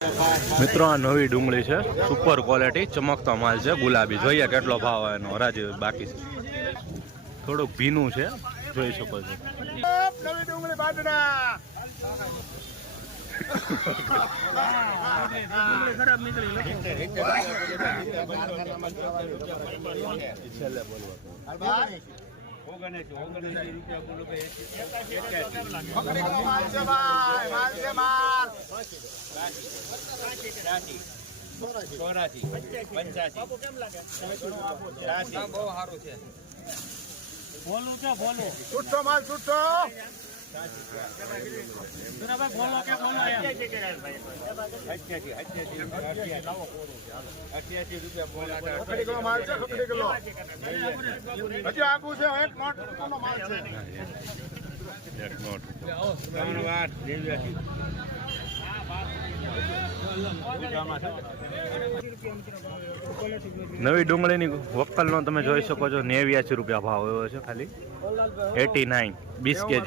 મિત્રો આ નવી ડુંગળી છે, સુપર ક્વોલિટી, ચમકતો માલ છે, ગુલાબી. જોઈએ કેટલો ભાવ એનો હરાજી બાકી છે. થોડુંક ભીનું છે, જોઈ શકો છો. નવી ડુંગળી બાટડા ખરાબ નીકળી છૂટો માલ છૂટો માલ છે કિલો હજી આગુ છે એક નોટ માલ છે એક નોટ. નવી ડુંગળીની વક્કલનો તમે જોઈ શકો છો, 89 રૂપિયા ભાવ એવો છે ખાલી. 89 20 kg.